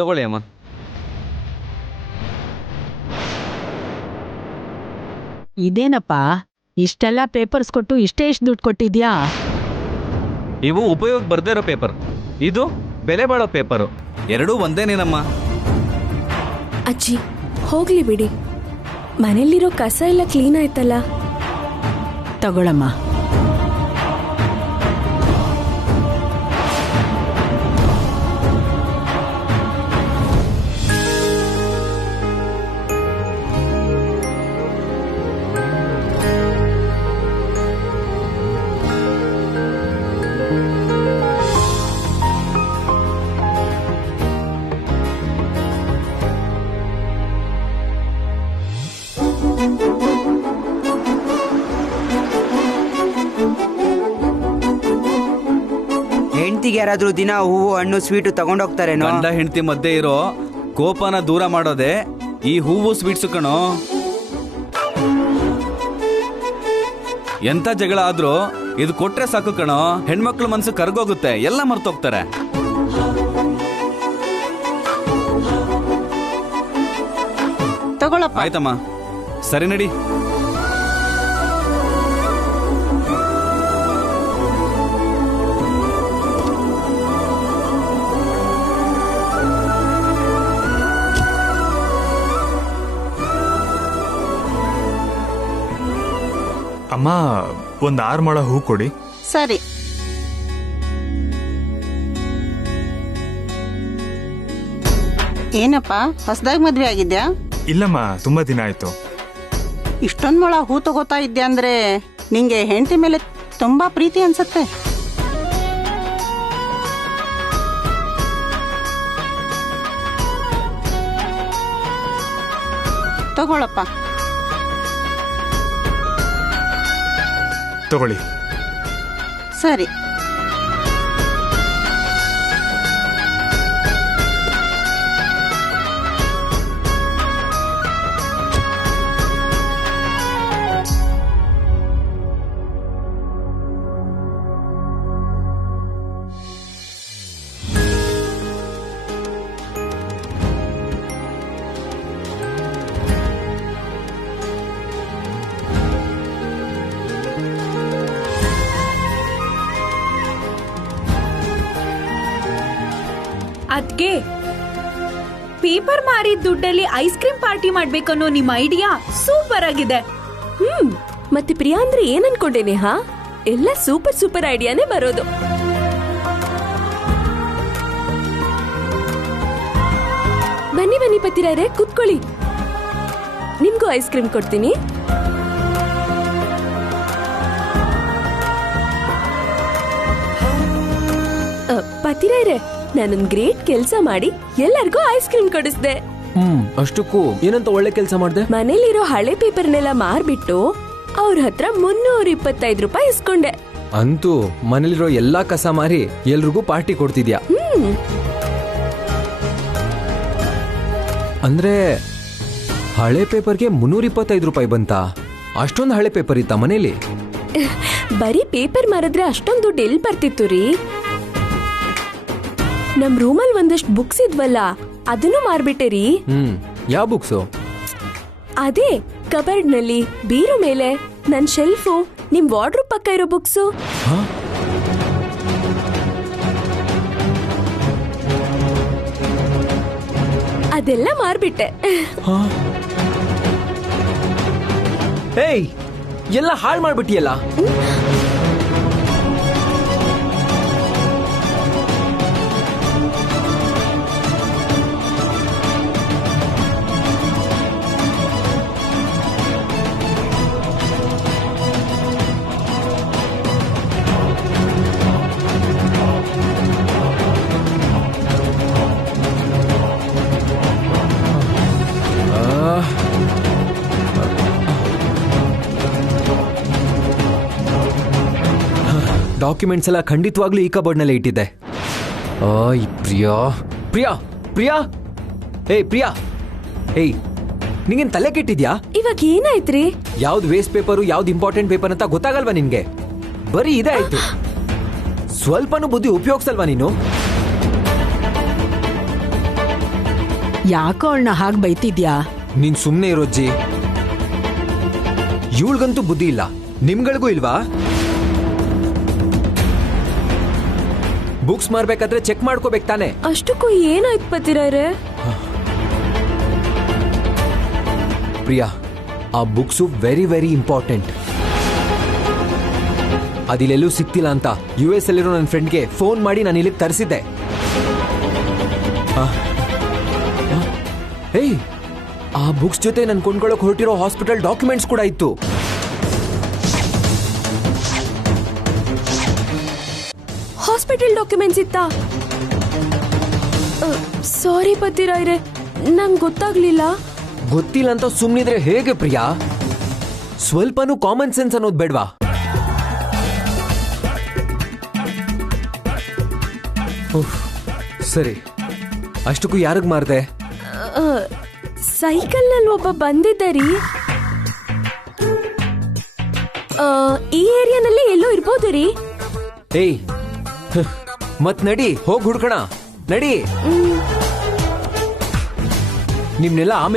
ತಗೊಳ್ಳಿ ಅಮ್ಮ. ಇದೇನಪ್ಪ ಇಷ್ಟೆಲ್ಲ ಪೇಪರ್ಸ್ ಕೊಟ್ಟು ಇಷ್ಟೇ ದುಡ್ಡು ಕೊಟ್ಟಿದ್ಯಾ? ಇವು ಉಪಯೋಗ ಬರ್ದೇ ಇರೋ ಪೇಪರ್, ಇದು ಬೆಲೆ ಬಾಳೋ ಪೇಪರು. ಎರಡೂ ಒಂದೇನೇನಮ್ಮ. ಅಜ್ಜಿ ಹೋಗ್ಲಿ ಬಿಡಿ, ಮನೇಲಿರೋ ಕಸ ಎಲ್ಲ ಕ್ಲೀನ್ ಆಯ್ತಲ್ಲ. ತಗೊಳಮ್ಮ. ಹೆಂಡತಿಗೆ ಯಾರಾದ್ರೂ ದಿನ ಹೂವು ಹಣ್ಣು ಸ್ವೀಟು ತಗೊಂಡೋಗ್ತಾರೇನೋ? ಗಂಡ ಹೆಂಡತಿ ಮಧ್ಯೆ ಇರೋ ಕೋಪನ ದೂರ ಮಾಡೋದೆ ಈ ಹೂವು ಸ್ವೀಟ್ಸ್ ಕಣೋ. ಎಂತ ಜಗಳ ಆದ್ರೂ ಇದು ಕೊಟ್ರೆ ಸಾಕು ಕಣೋ, ಹೆಣ್ಮಕ್ಳು ಮನ್ಸು ಕರ್ಗೋಗುತ್ತೆ, ಎಲ್ಲ ಮರ್ತೋಗ್ತಾರೆ. ತಗೊಳಪ್ಪ. ಆಯ್ತಮ್ಮ, ಸರಿ ನಡಿ. ಅಮ್ಮ, ಒಂದು 6 ಮೊಳ ಹೂ ಕೊಡಿ. ಸರಿ. ಏನಪ್ಪ ಹೊಸದಾಗಿ ಮದ್ವೆ ಆಗಿದ್ಯಾ? ಇಲ್ಲಮ್ಮ, ತುಂಬಾ ದಿನ ಆಯ್ತು. ಇಷ್ಟೊಂದ್ ಮೊಳ ಹೂ ತಗೋತಾ ಇದ್ಯಾ ಅಂದ್ರೆ ನಿಂಗೆ ಹೆಂಡತಿ ಮೇಲೆ ತುಂಬಾ ಪ್ರೀತಿ ಅನ್ಸತ್ತೆ. ತಗೊಳಪ್ಪ. ತಗೊಳ್ಳಿ. ಸರಿ. ಅದ್ಕೆ ಪೇಪರ್ ಮಾರಿ ದುಡ್ಡಲ್ಲಿ ಐಸ್ ಕ್ರೀಮ್ ಪಾರ್ಟಿ ಮಾಡ್ಬೇಕನ್ನೋ ನಿಮ್ಮ ಐಡಿಯಾ ಸೂಪರ್ ಆಗಿದೆ. ಮತ್ತೆ ಪ್ರಿಯಾ ಅಂದ್ರೆ ಏನ್ ಅನ್ಕೊಂಡೇನೆ? ಹಾ, ಎಲ್ಲ ಸೂಪರ್ ಸೂಪರ್ ಐಡಿಯಾನೇ ಬರೋದು. ಬನ್ನಿ ಬನ್ನಿ ಪತಿರಾಯ್ರೆ, ಕೂತ್ಕೊಳ್ಳಿ, ನಿಮ್ಗೂ ಐಸ್ ಕ್ರೀಮ್ ಕೊಡ್ತೀನಿ. ಪತಿರಾಯ್ರೆ, ನಾನೊಂದ್ ಗ್ರೇಟ್ ಕೆಲ್ಸ ಮಾಡಿ ಎಲ್ಲರಿಗೂ ಐಸ್ ಕ್ರೀಮ್ ಕೊಡಿಸ್ದೆ. ಅಷ್ಟಕ್ಕೂ ಏನಂತ ಒಳ್ಳೆ ಕೆಲಸ ಮಾಡ್ದೆ? ಮನೇಲಿರೋ ಹಳೆ ಪೇಪರ್ನೆಲ್ಲ ಮಾರ್ಬಿಟ್ಟು ಅವ್ರ ಹತ್ರ 325 ರೂಪಾಯಿ ಇಸ್ಕೊಂಡೆ. ಅಂತೂ ಮನೇಲಿರೋ ಎಲ್ಲಾ ಕಸ ಮಾರಿ ಎಲ್ರಿಗೂ ಪಾರ್ಟಿ ಕೊಡ್ತಿದ್ಯಾ? ಅಂದ್ರೆ ಹಳೆ ಪೇಪರ್ಗೆ 325 ರೂಪಾಯಿ ಬಂತಾ? ಅಷ್ಟೊಂದು ಹಳೆ ಪೇಪರ್ ಇತ್ತ ಮನೇಲಿ? ಬರೀ ಪೇಪರ್ ಮಾರಿದ್ರೆ ಅಷ್ಟೊಂದು ದುಡ್ಡು ಎಲ್ಲಿ ಬರ್ತಿತ್ತು ರೀ? ನಮ್ ರೂಮಲ್ಲಿ ಒಂದಷ್ಟು ಬುಕ್ಸ್ ಇದ್ವಲ್ಲ, ಅದನ್ನು ಮಾರ್ಬಿಟ್ಟೆ ರೀ. ಯಾವ ಬುಕ್ಸು? ಅದೇ ಕಬರ್ಡ್ ನಲ್ಲಿ, ಬೀರು ಮೇಲೆ, ನನ್ ಶೆಲ್ಫು, ನಿಮ್ ವಾರ್ಡ್ರೋಬ್ ಪಕ್ಕ ಇರೋ ಬುಕ್ಸು. ಅದೆಲ್ಲ ಮಾರ್ಬಿಟ್ಟೆ. ಏಯ್, ಎಲ್ಲ ಹಾಳು ಮಾಡ್ಬಿಟ್ಟಿಯಲ್ಲ. ಡಾಕ್ಯುಮೆಂಟ್ಸ್ ಎಲ್ಲ ಖಂಡಿತವಾಗ್ಲೂ ಈ ಕಬೋರ್ಡ್ನಲ್ಲೇ ಇಟ್ಟಿದ್ದೆ. ಪ್ರಿಯಾ ಪ್ರಿಯಾ ಪ್ರಿಯಾ ಏಯ್ ಪ್ರಿಯಾ, ಏಯ್ ನಿಂಗೇನ್ ತಲೆ ಕೆಟ್ಟಿದ್ಯಾ? ಇವಾಗ ಏನಾಯ್ತ್ರಿ? ಯಾವ್ದು ವೇಸ್ಟ್ ಪೇಪರು, ಯಾವ್ದು ಇಂಪಾರ್ಟೆಂಟ್ ಪೇಪರ್ ಅಂತ ಗೊತ್ತಾಗಲ್ವಾ ನಿನ್ಗೆ? ಬರೀ ಇದೇ ಆಯ್ತು. ಸ್ವಲ್ಪನೂ ಬುದ್ಧಿ ಉಪಯೋಗಿಸಲ್ವಾ ನೀನು? ಯಾಕೋ ಅವಳನ್ನ ಹಾಗೆ ಬೈತಿದ್ಯಾ? ನೀನ್ ಸುಮ್ನೆ ಇರೋಜ್ಜಿ. ಇವಳಿಗಂತೂ ಬುದ್ಧಿ ಇಲ್ಲ, ನಿಮ್ಗಳಿಗೂ ಇಲ್ವಾ? ಬುಕ್ಸ್ ಮಾರ್ಬೇಕಾದ್ರೆ ಚೆಕ್ ಮಾಡ್ಕೋಬೇಕು ತಾನೆ. ಅಷ್ಟಕ್ಕೂ ಏನಾಯ್ತು ಪತಿರಾಯ್ರೆ? ಪ್ರಿಯಾ, ಆ ಬುಕ್ಸು ವೆರಿ ವೆರಿ ಇಂಪಾರ್ಟೆಂಟ್. ಅದಿಲ್ಲೆಲ್ಲೂ ಸಿಕ್ತಿಲ್ಲ ಅಂತ US ಅಲ್ಲಿರೋ ನನ್ನ ಫ್ರೆಂಡ್ಗೆ ಫೋನ್ ಮಾಡಿ ನಾನು ಇಲ್ಲಿಗೆ ತರಿಸಿದ್ದೆ. ಏಯ್, ಆ ಬುಕ್ಸ್ ಜೊತೆ ನಾನು ಕೊಂಡ್ಕೊಳ್ಳೋಕೆ ಹೊರಟಿರೋ ಹಾಸ್ಪಿಟಲ್ ಡಾಕ್ಯುಮೆಂಟ್ಸ್ ಕೂಡ ಇತ್ತು. ಹಾಸ್ಪಿಟಲ್ ಡಾಕ್ಯುಮೆಂಟ್ಸ್ ಇತ್ತಾ? ಸಾರಿ ಪತಿರಾಯ್ರೆ, ನಂಗೆ ಗೊತ್ತಾಗ್ಲಿಲ್ಲ. ಗೊತ್ತಿಲ್ಲ ಅಂತ ಸುಮ್ಮನಿದ್ರೆ ಹೇಗೆ ಪ್ರಿಯಾ? ಸ್ವಲ್ಪನೂ ಕಾಮನ್ ಸೆನ್ಸ್ ಅನ್ನೋದು ಬೇಡ್ವಾ? ಸರಿ, ಅಷ್ಟಕ್ಕೂ ಯಾರಿಗ್ ಮಾರ್ದೆ? ಸೈಕಲ್ನಲ್ಲಿ ಒಬ್ಬ ಬಂದಿದ್ದ ರೀ. ಈ ಏರಿಯಾನಲ್ಲಿ ಎಲ್ಲೋ ಇರ್ಬೋದು ರೀ. ಏಯ್, ಮತ್ ನಡಿ, ಹೋಗ್ ಹುಡ್ಕಣ, ನಡಿ. ನಿಮ್ನೆಲ್ಲ ಆಮೇಲೆ